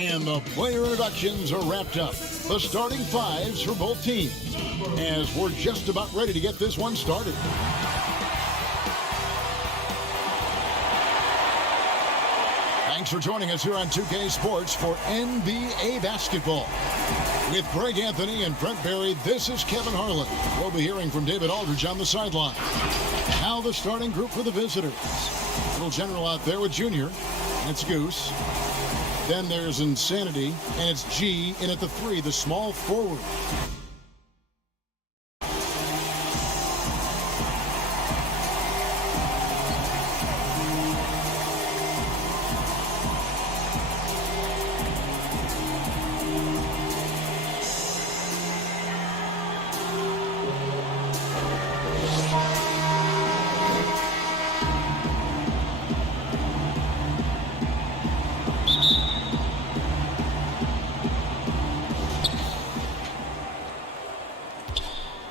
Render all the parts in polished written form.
And the player introductions are wrapped up. The starting fives for both teams, as we're just about ready to get this one started. Thanks for joining us here on 2K Sports for NBA basketball. With Greg Anthony and Brent Barry, this is Kevin Harlan. We'll be hearing from David Aldridge on the sideline. Now the starting group for the visitors. Little General out there with Junior, and it's Goose. Then there's Insanity, and it's G in at the 3, the small forward.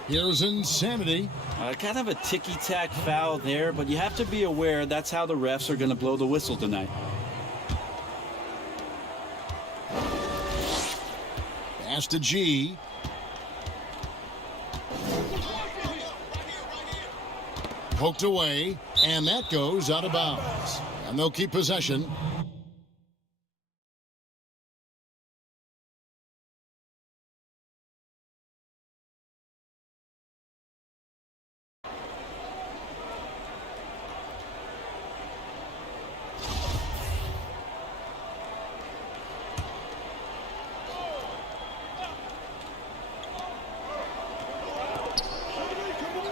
Here's Insanity. Kind of a ticky-tack foul there, but you have to be aware that's how the refs are going to blow the whistle tonight. Pass to G. Poked away, and that goes out of bounds. And they'll keep possession.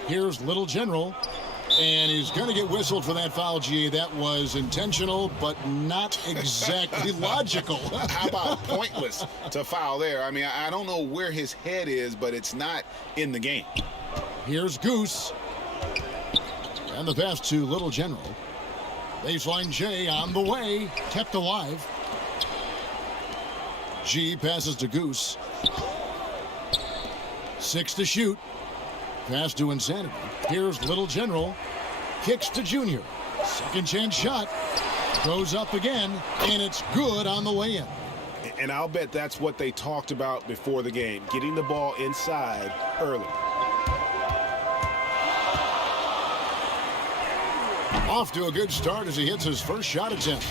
Here's Little General, and he's going to get whistled for that foul, G. That was intentional, but not exactly logical. How about pointless to foul there? I mean, I don't know where his head is, but it's not in the game. Here's Goose. And the pass to Little General. Baseline J on the way, kept alive. G passes to Goose. 6 to shoot. Pass to Insanity. Here's Little General. Kicks to Junior. Second chance shot. Goes up again, and it's good on the way in. And I'll bet that's what they talked about before the game, getting the ball inside early. Off to a good start as he hits his first shot attempt.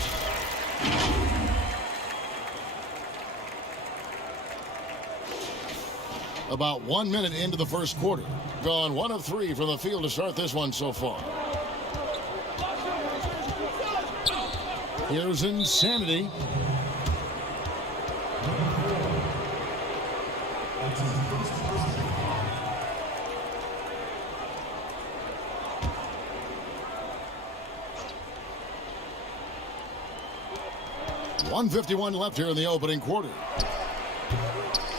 About 1 minute into the first quarter. Gone 1 of 3 from the field to start this one so far. Here's Insanity. .151 left here in the opening quarter.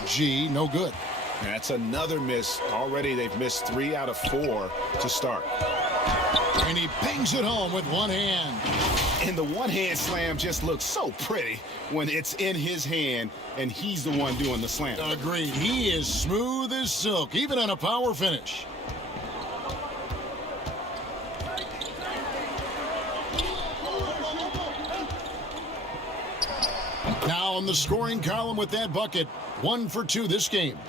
G, no good. That's another miss. Already they've missed 3 out of 4 to start. And he bangs it home with one hand. And the one-hand slam just looks so pretty when it's in his hand and he's the one doing the slam. Agreed. He is smooth as silk, even on a power finish. Now in the scoring column with that bucket. 1 for 2 this game.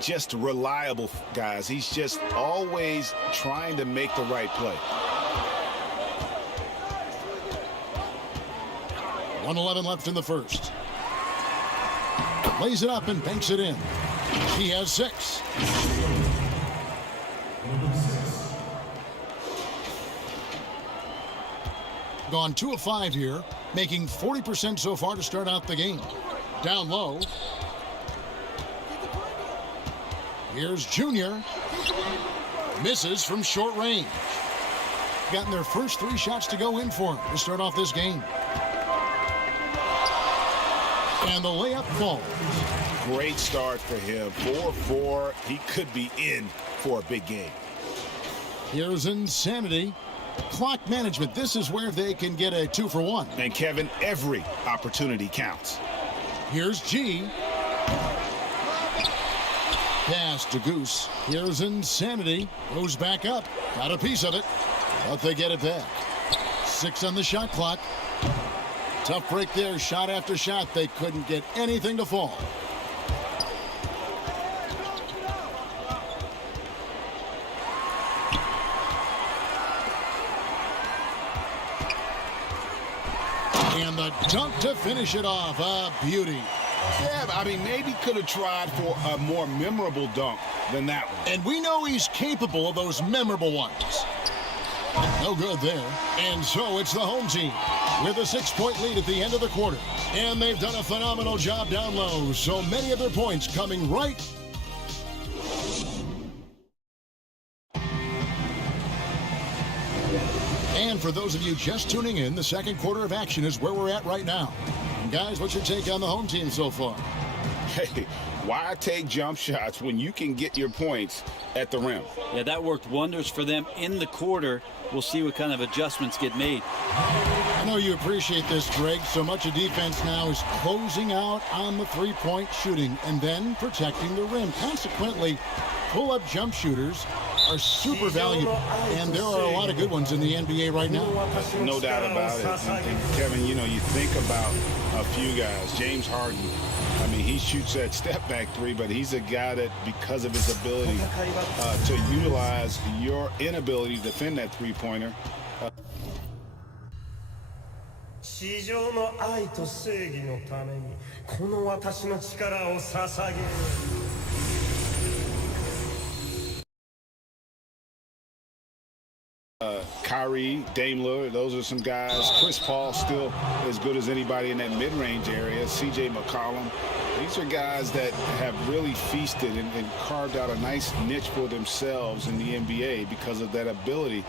Just reliable, guys. He's just always trying to make the right play. 1:11 left in the first. Lays it up and banks it in. He has 6. Gone 2 of 5 here, making 40% so far to start out the game. Down low. Here's Junior. Misses from short range. Gotten their first 3 shots to go in for him to start off this game. And the layup falls. Great start for him. 4-4. He could be in for a big game. Here's Insanity. Clock management. This is where they can get a 2 for 1. And Kevin, every opportunity counts. Here's G. Pass to Goose. Here's Insanity. Goes back up. Got a piece of it. But they get it back. 6 on the shot clock. Tough break there, shot after shot. They couldn't get anything to fall. And the dunk to finish it off. A beauty. Yeah, I mean, maybe could have tried for a more memorable dunk than that one. And we know he's capable of those memorable ones. No good there. And so it's the home team with a 6-point lead at the end of the quarter. And they've done a phenomenal job down low. So many of their points coming right. And for those of you just tuning in, the second quarter of action is where we're at right now. And guys, what's your take on the home team so far? Hey, why take jump shots when you can get your points at the rim? Yeah, that worked wonders for them in the quarter. We'll see what kind of adjustments get made. I know you appreciate this, Greg. So much of defense now is closing out on the three-point shooting and then protecting the rim. Consequently, pull-up jump shooters are super valuable, and there are a lot of good ones in the NBA right now. No doubt about it. And Kevin, you know, you think about a few guys. James Harden, I mean, he shoots that step-back three, but he's a guy that, because of his ability to utilize your inability to defend that three-pointer, 地上の愛と正義のためにこの私の力を捧げる Kyrie, Dame Lillard, those are some guys. Chris Paul still as good as anybody in that mid-range area. C.J. McCollum. These are guys that have really feasted and carved out a nice niche for themselves in the NBA because of that ability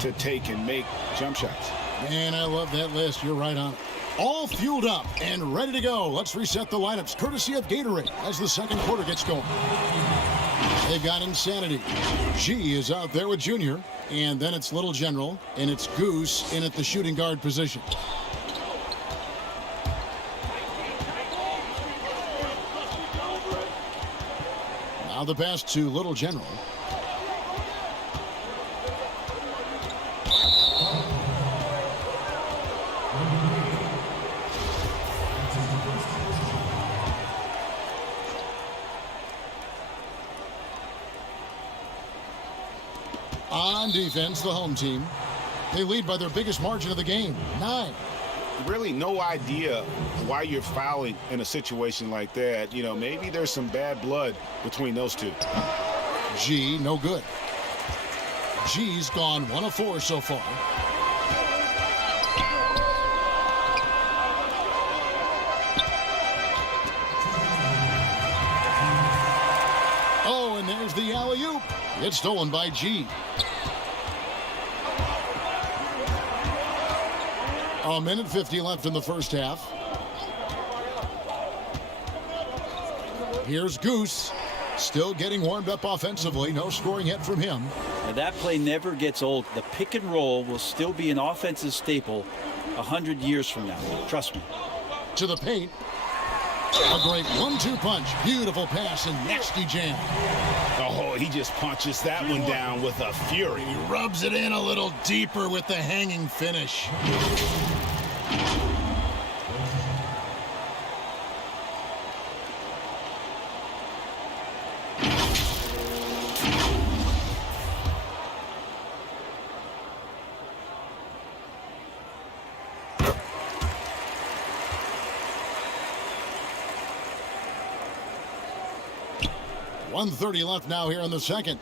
to take and make jump shots. Man, I love that list. You're right on it. All fueled up and ready to go. Let's reset the lineups, courtesy of Gatorade, as the second quarter gets going. They've got Insanity. G is out there with Junior. And then it's Little General. And it's Goose in at the shooting guard position. Now the pass to Little General. On defense, the home team. They lead by their biggest margin of the game, 9. Really no idea why you're fouling in a situation like that. You know, maybe there's some bad blood between those two. G, no good. G's gone 1 of 4 so far. Oh, and there's the alley-oop. It's stolen by G. A minute 50 left in the first half. Here's Goose. Still getting warmed up offensively. No scoring yet from him. Now, that play never gets old. The pick and roll will still be an offensive staple 100 years from now. Trust me. To the paint. A great 1-2 punch. Beautiful pass and nasty jam. Oh, he just punches that one down with a fury. He rubs it in a little deeper with the hanging finish. .130 left now here in the second.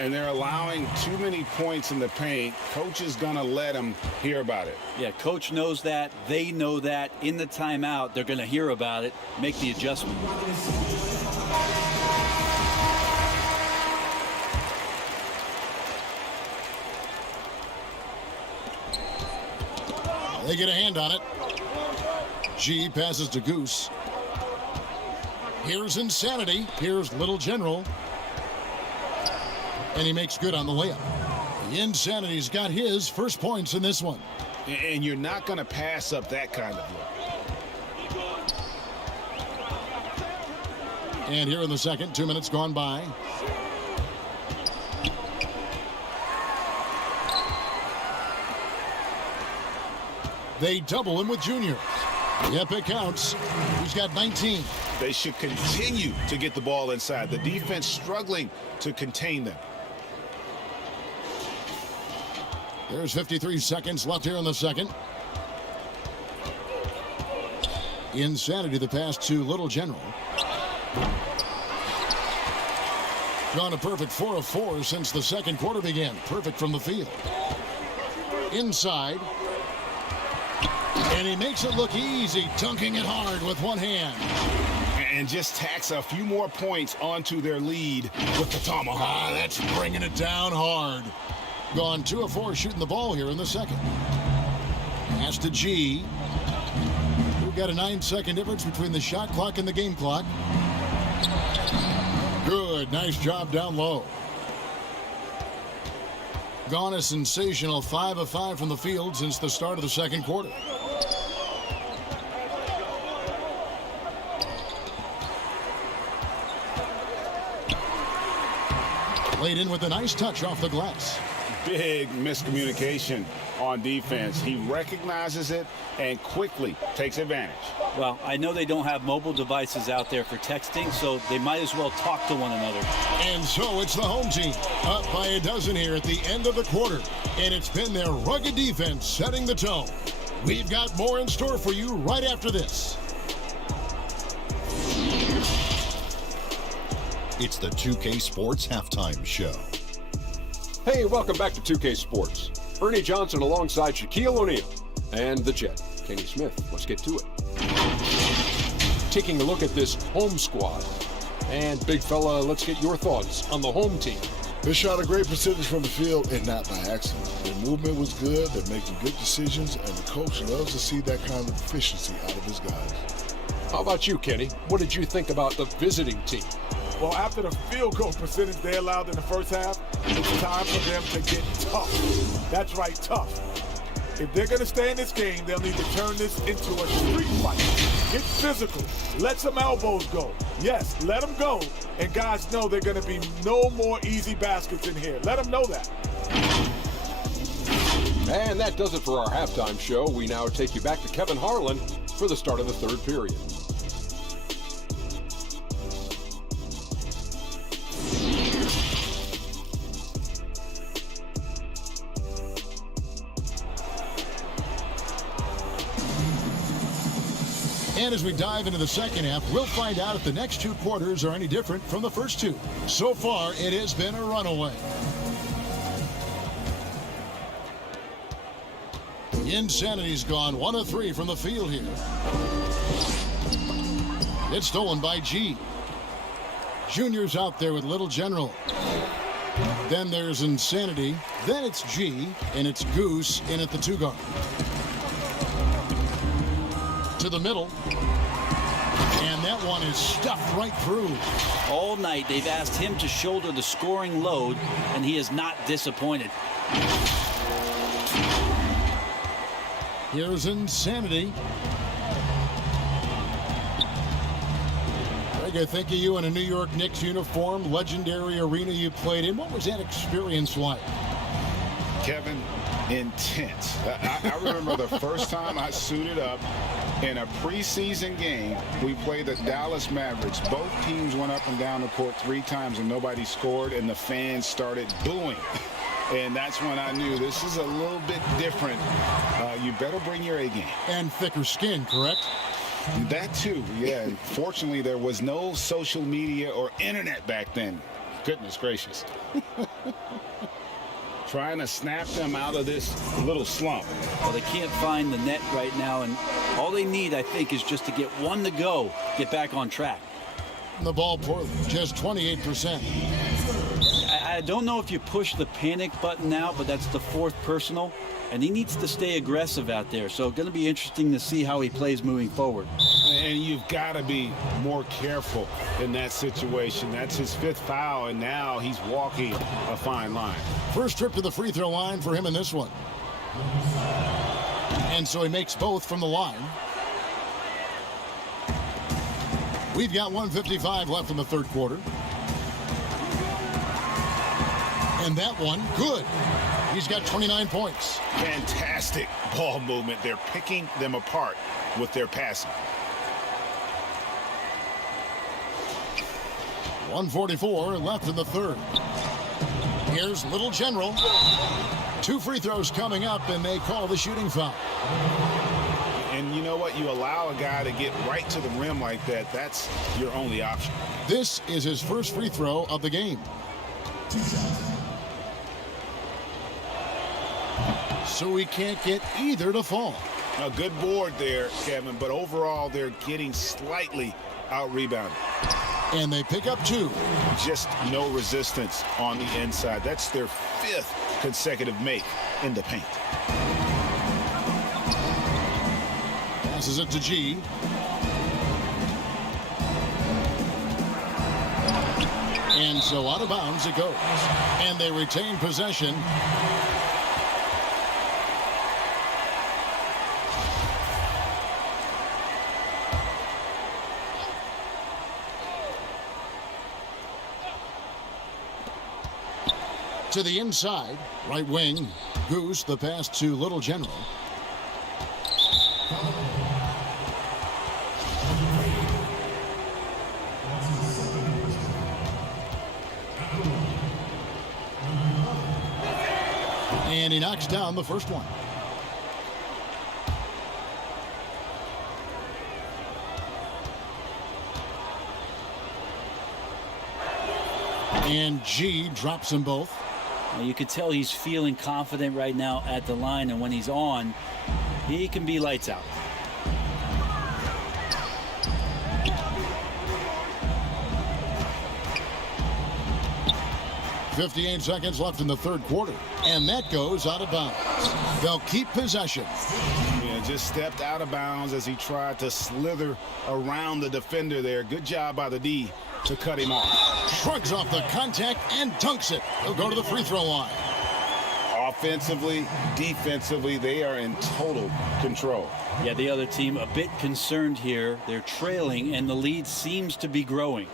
And they're allowing too many points in the paint. Coach is going to let them hear about it. Yeah, coach knows that. They know that. In the timeout, they're going to hear about it, make the adjustment. They get a hand on it. G passes to Goose. Here's Insanity. Here's Little General. And he makes good on the layup. The Insanity's got his first points in this one. And you're not going to pass up that kind of look. And here in the second, 2 minutes gone by. They double him with Junior. Yep, it counts. He's got 19. They should continue to get the ball inside. The defense struggling to contain them. There's 53 seconds left here in the second. Insanity, the pass to Little General. Gone a perfect 4 of 4 since the second quarter began. Perfect from the field. Inside. And he makes it look easy, dunking it hard with one hand. And just tacks a few more points onto their lead with the tomahawk. That's bringing it down hard. Gone 2 of 4 shooting the ball here in the second. Pass to G. We've got a 9-second difference between the shot clock and the game clock. Good, nice job down low. Gone a sensational 5 of 5 from the field since the start of the second quarter. Laid in with a nice touch off the glass. Big miscommunication on defense. He recognizes it and quickly takes advantage. Well, I know they don't have mobile devices out there for texting, so they might as well talk to one another. And so it's the home team up by a dozen here at the end of the quarter. And it's been their rugged defense setting the tone. We've got more in store for you right after this. It's the 2K Sports Halftime Show. Hey, welcome back to 2K Sports. Ernie Johnson alongside Shaquille O'Neal and the Jet, Kenny Smith. Let's get to it. Taking a look at this home squad. And big fella, let's get your thoughts on the home team. They shot a great percentage from the field and not by accident. Their movement was good, they're making good decisions, and the coach loves to see that kind of efficiency out of his guys. How about you, Kenny? What did you think about the visiting team? Well, after the field goal percentage they allowed in the first half, it's time for them to get tough. That's right, tough. If they're going to stay in this game, they'll need to turn this into a street fight. Get physical. Let some elbows go. Yes, let them go. And guys know they're going to be no more easy baskets in here. Let them know that. And that does it for our halftime show. We now take you back to Kevin Harlan for the start of the third period. And as we dive into the second half, we'll find out if the next 2 quarters are any different from the first 2. So far, it has been a runaway. Insanity's gone 1 of 3 from the field here. It's stolen by G. Junior's out there with Little General. Then there's Insanity. Then it's G, and it's Goose in at the 2 guard. To the middle. And that one is stuffed right through. All night they've asked him to shoulder the scoring load, and he is not disappointed. Here's Insanity. Greg, I think of you in a New York Knicks uniform, legendary arena you played in. What was that experience like? Kevin, intense. I remember the first time I suited up in a preseason game. We played the Dallas Mavericks. Both teams went up and down the court 3 times and nobody scored, and the fans started booing. And that's when I knew this is a little bit different. You better bring your A game. And thicker skin, correct? That too, yeah. Fortunately, there was no social media or internet back then. Goodness gracious. Trying to snap them out of this little slump. Well, they can't find the net right now, and all they need, I think, is just to get 1 to go, get back on track. The ball poorly, just 28%. I don't know if you push the panic button now, but that's the 4th personal, and he needs to stay aggressive out there. So going to be interesting to see how he plays moving forward. And you've got to be more careful in that situation. That's his 5th foul, and now he's walking a fine line. First trip to the free throw line for him in this one. And so he makes both from the line. We've got 1:55 left in the third quarter. And that one, good. He's got 29 points. Fantastic ball movement. They're picking them apart with their passing. 1:44 left in the third. Here's Little General. 2 free throws coming up, and they call the shooting foul. And you know what? You allow a guy to get right to the rim like that. That's your only option. This is his first free throw of the game. So he can't get either to fall. A good board there, Kevin, but overall they're getting slightly out-rebounded. And they pick up 2. Just no resistance on the inside. That's their 5th consecutive make in the paint. Passes it to G. And so out of bounds it goes. And they retain possession. To the inside, right wing, Goose, the pass to Little General. And he knocks down the first one. And G drops them both. You could tell he's feeling confident right now at the line, and when he's on, he can be lights out. .58 seconds left in the third quarter, and that goes out of bounds. They'll keep possession. Yeah, just stepped out of bounds as he tried to slither around the defender there. Good job by the D to cut him off. Shrugs off the contact and dunks it. He'll go to the free throw line. Offensively, defensively, they are in total control. Yeah, the other team a bit concerned here. They're trailing, and the lead seems to be growing.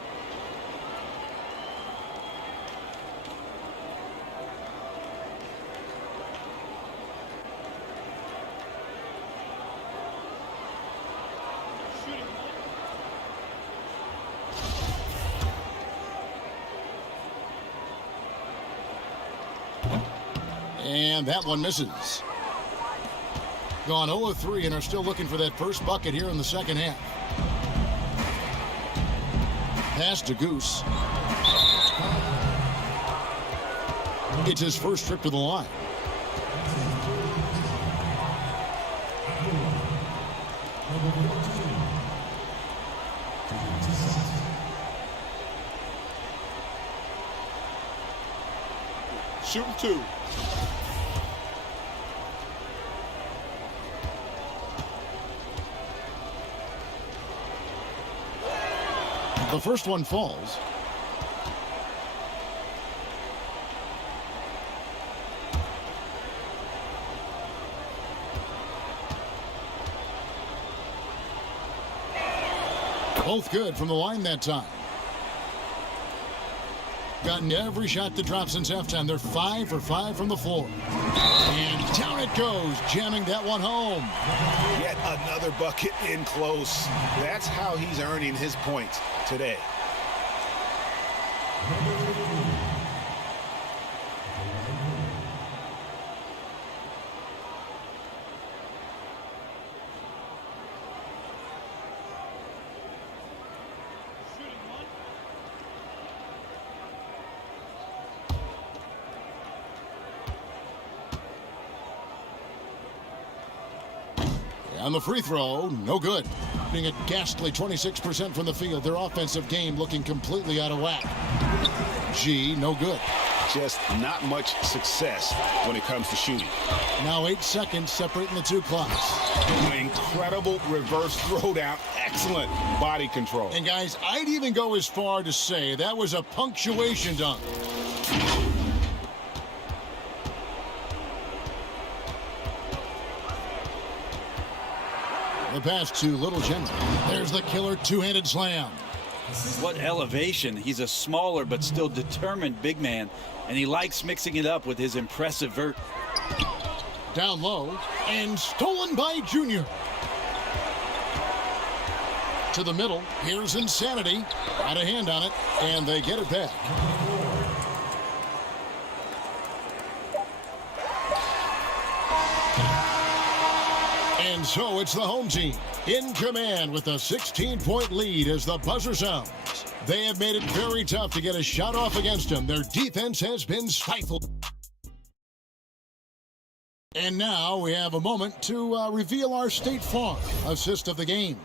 And that one misses. Gone 0 of 3 and are still looking for that first bucket here in the second half. Pass to Goose. It's his first trip to the line. Shooting 2. The first one falls. Both good from the line that time. Gotten every shot that dropped since halftime. They're 5 for 5 from the floor. And down it goes, jamming that one home. Yet another bucket in close. That's how he's earning his points today. On the free throw, no good. Being a ghastly 26% from the field. Their offensive game looking completely out of whack. G, no good. Just not much success when it comes to shooting. Now 8 seconds separating the two clocks. Incredible reverse throwdown. Excellent body control. And guys, I'd even go as far to say that was a punctuation dunk. The pass to Little General. There's the killer two-handed slam. What elevation. He's a smaller but still determined big man, and he likes mixing it up with his impressive vert. Down low, and stolen by Junior. To the middle, here's Insanity. Got a hand on it, and they get it back. And so it's the home team in command with a 16-point lead as the buzzer sounds. They have made it very tough to get a shot off against them. Their defense has been stifled. And now we have a moment to reveal our State Farm assist of the game.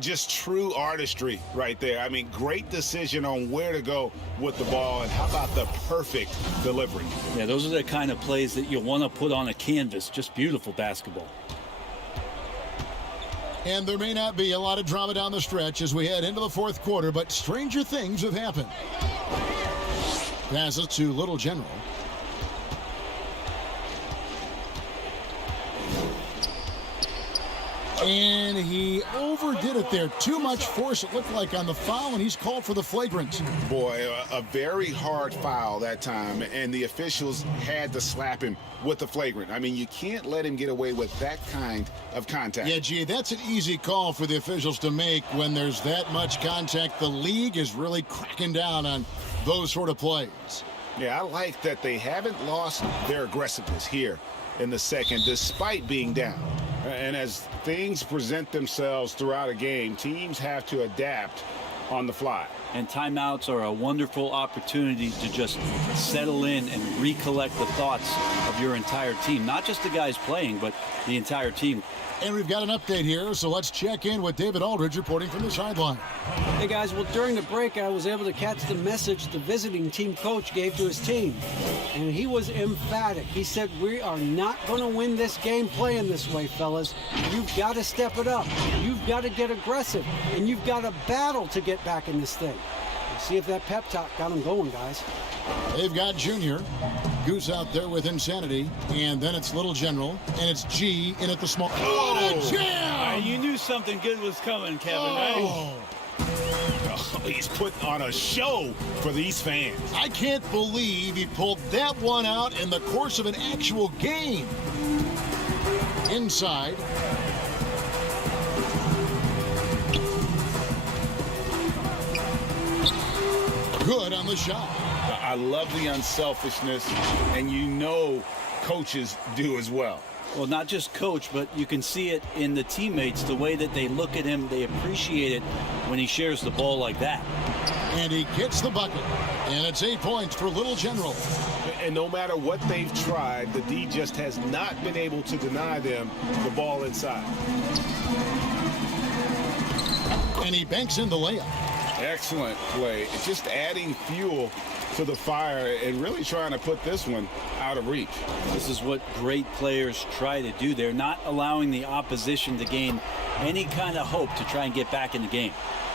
Just true artistry right there. I mean, great decision on where to go with the ball, and how about the perfect delivery? Yeah, those are the kind of plays that you want to put on a canvas. Just beautiful basketball. And there may not be a lot of drama down the stretch as we head into the fourth quarter, but stranger things have happened. Passes to Little General. And he overdid it there. Too much force, it looked like, on the foul, and he's called for the flagrant. Boy, a very hard foul that time, and the officials had to slap him with the flagrant. I mean, you can't let him get away with that kind of contact. Yeah, gee, that's an easy call for the officials to make when there's that much contact. The league is really cracking down on those sort of plays. Yeah, I like that they haven't lost their aggressiveness here in the second, despite being down. And as things present themselves throughout a game, teams have to adapt on the fly. And timeouts are a wonderful opportunity to just settle in and recollect the thoughts of your entire team. Not just the guys playing, but the entire team. And we've got an update here, so let's check in with David Aldridge reporting from the sideline. Hey guys, well, during the break I was able to catch the message the visiting team coach gave to his team, and he was emphatic. He said, we are not going to win this game playing this way, fellas. You've got to step it up. You've got to get aggressive, and you've got to battle to get back in this thing. See if that pep talk got them going, guys. They've got Junior. Goose out there with Insanity. And then it's Little General. And it's G in at the small. What a jam! You knew something good was coming, Kevin, right? Oh, he's putting on a show for these fans. I can't believe he pulled that one out in the course of an actual game. Inside. Good on the shot. I love the unselfishness, and you know coaches do as well. Well, not just coach, but you can see it in the teammates, the way that they look at him. They appreciate it when he shares the ball like that. And he gets the bucket. And it's 8 points for Little General. And no matter what they've tried, the D just has not been able to deny them the ball inside. And he banks in the layup. Excellent play. Just adding fuel to the fire and really trying to put this one out of reach. This is what great players try to do. They're not allowing the opposition to gain any kind of hope to try and get back in the game.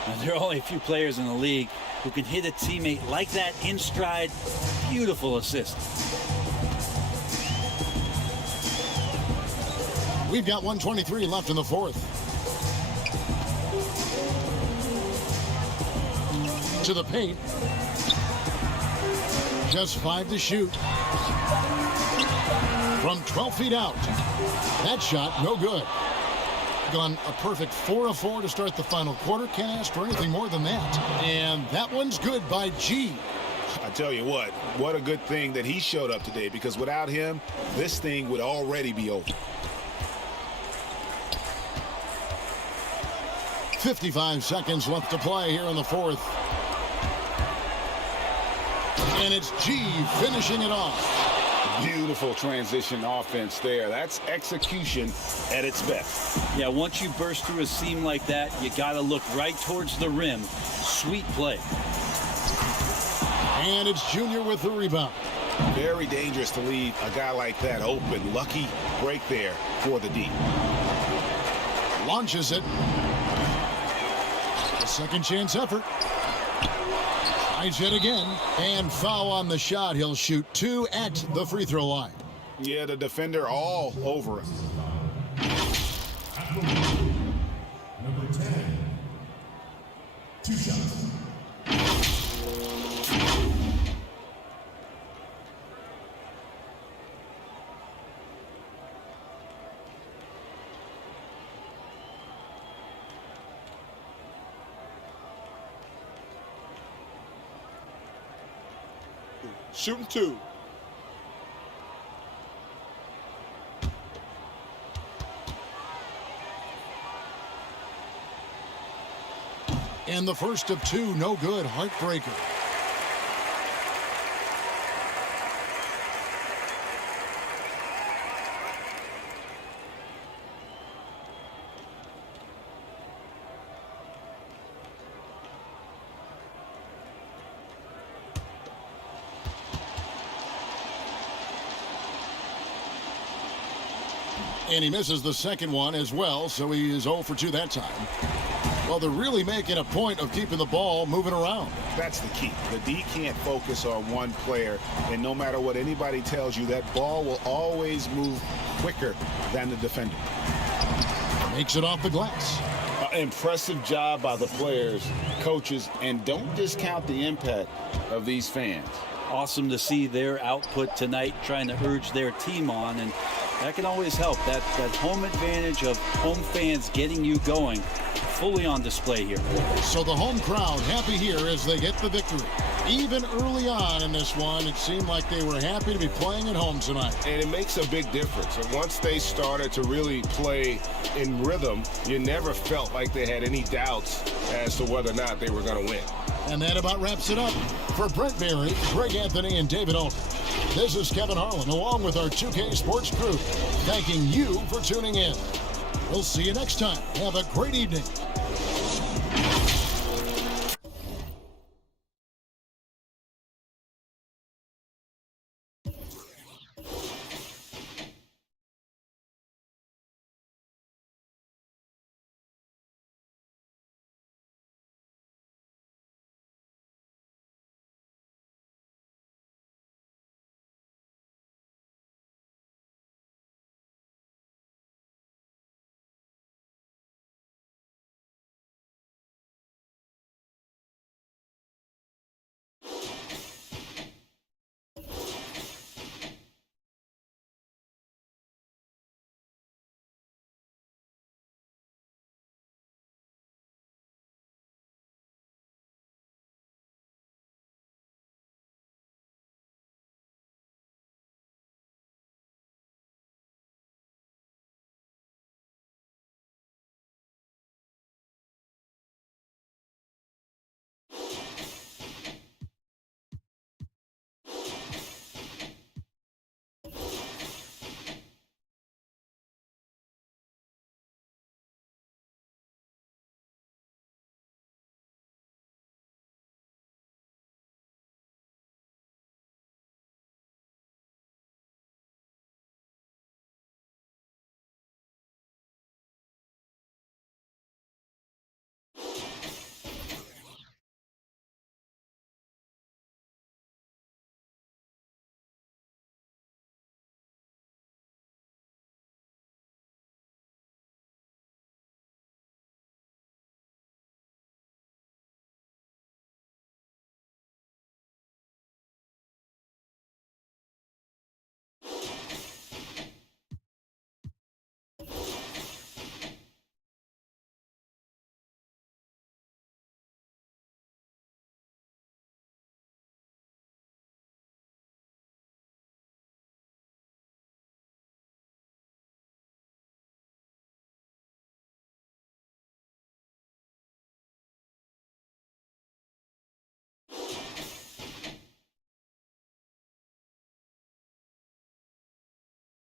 Now, there are only a few players in the league who can hit a teammate like that in stride. Beautiful assist. We've got 1:23 left in the fourth. To the paint. Just 5 to shoot. From 12 feet out. That shot, no good. Gone a perfect 4 of 4 to start the final quarter. Can't ask for anything more than that. And that one's good by G. I tell you what a good thing that he showed up today, because without him, this thing would already be over. 55 seconds left to play here in the fourth. And it's G finishing it off. Beautiful transition offense there. That's execution at its best. Yeah, once you burst through a seam like that, you got to look right towards the rim. Sweet play. And it's Junior with the rebound. Very dangerous to leave a guy like that open. Lucky break there for the D. Launches it. A second chance effort. Tries it again. And foul on the shot. He'll shoot 2 at the free throw line. Yeah, the defender all over him. Number 10, Shooting 2. And the first of 2, no good, heartbreaker. And he misses the second one as well, so he is 0 for 2 that time. Well, they're really making a point of keeping the ball moving around. That's the key. The D can't focus on one player, and no matter what anybody tells you, that ball will always move quicker than the defender. Makes it off the glass. Impressive job by the players, coaches, and don't discount the impact of these fans. Awesome to see their output tonight, trying to urge their team on, and that can always help. That home advantage of home fans getting you going, fully on display here. So the home crowd happy here as they get the victory. Even early on in this one, it seemed like they were happy to be playing at home tonight. And it makes a big difference. And once they started to really play in rhythm, you never felt like they had any doubts as to whether or not they were going to win. And that about wraps it up. For Brent Berry, Greg Anthony, and David Aldridge, this is Kevin Harlan, along with our 2K Sports crew, thanking you for tuning in. We'll see you next time. Have a great evening.